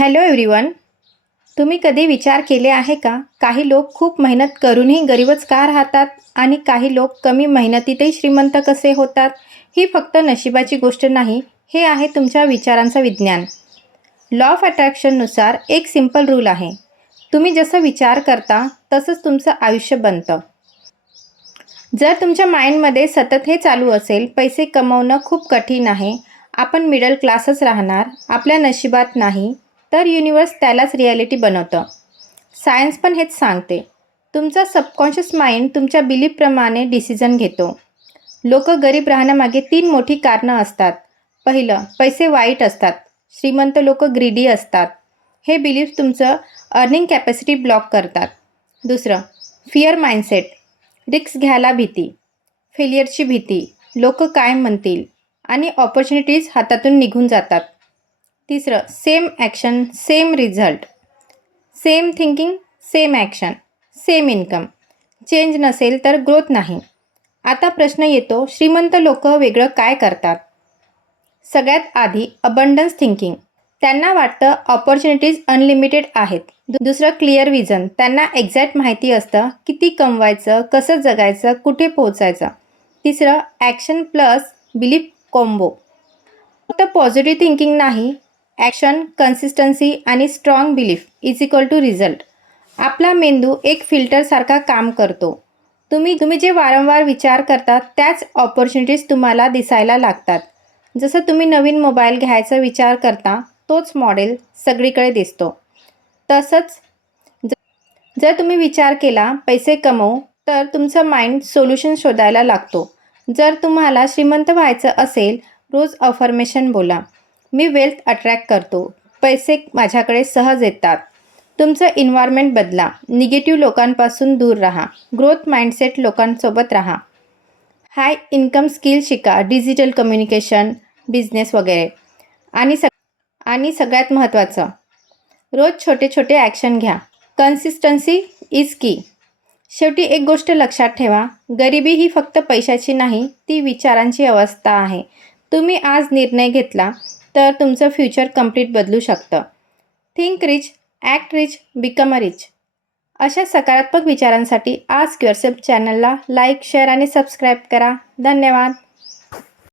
Hello everyone. तुम्ही कधी विचार केले आहे का, काही लोक खूप मेहनत करूनही गरीबच का राहतात आणि काही लोक कमी मेहनतीतही श्रीमंत कसे होतात? ही फक्त नशिबाची गोष्ट नाही, हे आहे तुमच्या विचारांचं विज्ञान. लॉ ऑफ अट्रॅक्शननुसार एक सिंपल रूल आहे. तुम्ही जसं विचार करता तसंच तुमचं आयुष्य बनतं. जर तुमच्या माइंडमध्ये सतत हे चालू असेल, पैसे कमवणं खूप कठीण आहे, आपण मिडल क्लासच राहणार, आपल्या नशिबात नाही, तर युनिवर्स त्यालाच रिॲलिटी बनवतं. सायन्स पण हेच सांगते. तुमचा सबकॉन्शियस माइंड तुमच्या बिलीफप्रमाणे डिसिजन घेतो. लोक गरीब राहण्यामागे 3 मोठी कारणं असतात. पहिलं, पैसे वाईट असतात. श्रीमंत लोक ग्रीडी असतात. हे बिलीफ तुमचं अर्निंग कॅपॅसिटी ब्लॉक करतात. दुसरं, फिअर माइंडसेट. रिस्क घ्यायला भीती, फेलियरची भीती, लोक काय म्हणतील आणि ऑपॉर्च्युनिटीज हातातून निघून जातात. तिसरं, same action same result. Same thinking same action same income. Change नसेल तर ग्रोथ नाही. आता प्रश्न येतो, श्रीमंत लोक वेगळं काय करतात? सगळ्यात आधी अबंडन्स थिंकिंग. त्यांना वाटतं ऑपॉर्च्युनिटीज अनलिमिटेड आहेत. दुसरं, क्लिअर विजन. त्यांना एक्झॅक्ट माहिती असतं किती कमवायचं, कसं जगायचं, कुठे पोहोचायचं. तिसरं, ॲक्शन प्लस बिलीफ कॉम्बो. फक्त पॉझिटिव्ह थिंकिंग नाही, ॲक्शन, कन्सिस्टन्सी आणि strong belief is equal to result. आपला मेंदू एक फिल्टरसारखा काम करतो. तुम्ही जे वारंवार विचार करता त्याच ऑपॉर्च्युनिटीज तुम्हाला दिसायला लागतात. जसं तुम्ही नवीन मोबाईल घ्यायचा विचार करता, तोच मॉडेल सगळीकडे दिसतो. तसंच जर तुम्ही विचार केला पैसे कमवू, तर तुमचं माइंड सोल्युशन शोधायला लागतो. जर तुम्हाला श्रीमंत व्हायचं असेल, रोज अफर्मेशन बोला. मी वेल्थ अट्रॅक्ट करतो, पैसे माझ्याकडे सहज येतात. तुमचं एन्व्हायरमेंट बदला. निगेटिव्ह लोकांपासून दूर राहा. ग्रोथ माइंडसेट लोकांसोबत राहा. हाय इन्कम स्किल शिका, डिजिटल कम्युनिकेशन, बिझनेस वगैरे. आणि सगळ्यात महत्त्वाचं, रोज छोटे छोटे ॲक्शन घ्या. कन्सिस्टन्सी इज की. शेवटी एक गोष्ट लक्षात ठेवा, गरिबी ही फक्त पैशाची नाही, ती विचारांची अवस्था आहे. तुम्ही आज निर्णय घेतला तर तुमचं फ्युचर कंप्लीट बदलू शकतं. Think rich, act rich, become a rich. अशा सकारात्मक विचारांसाठी आस्क युअरसेल्फ चॅनलला लाईक, शेअर आणि सबस्क्राईब करा. धन्यवाद.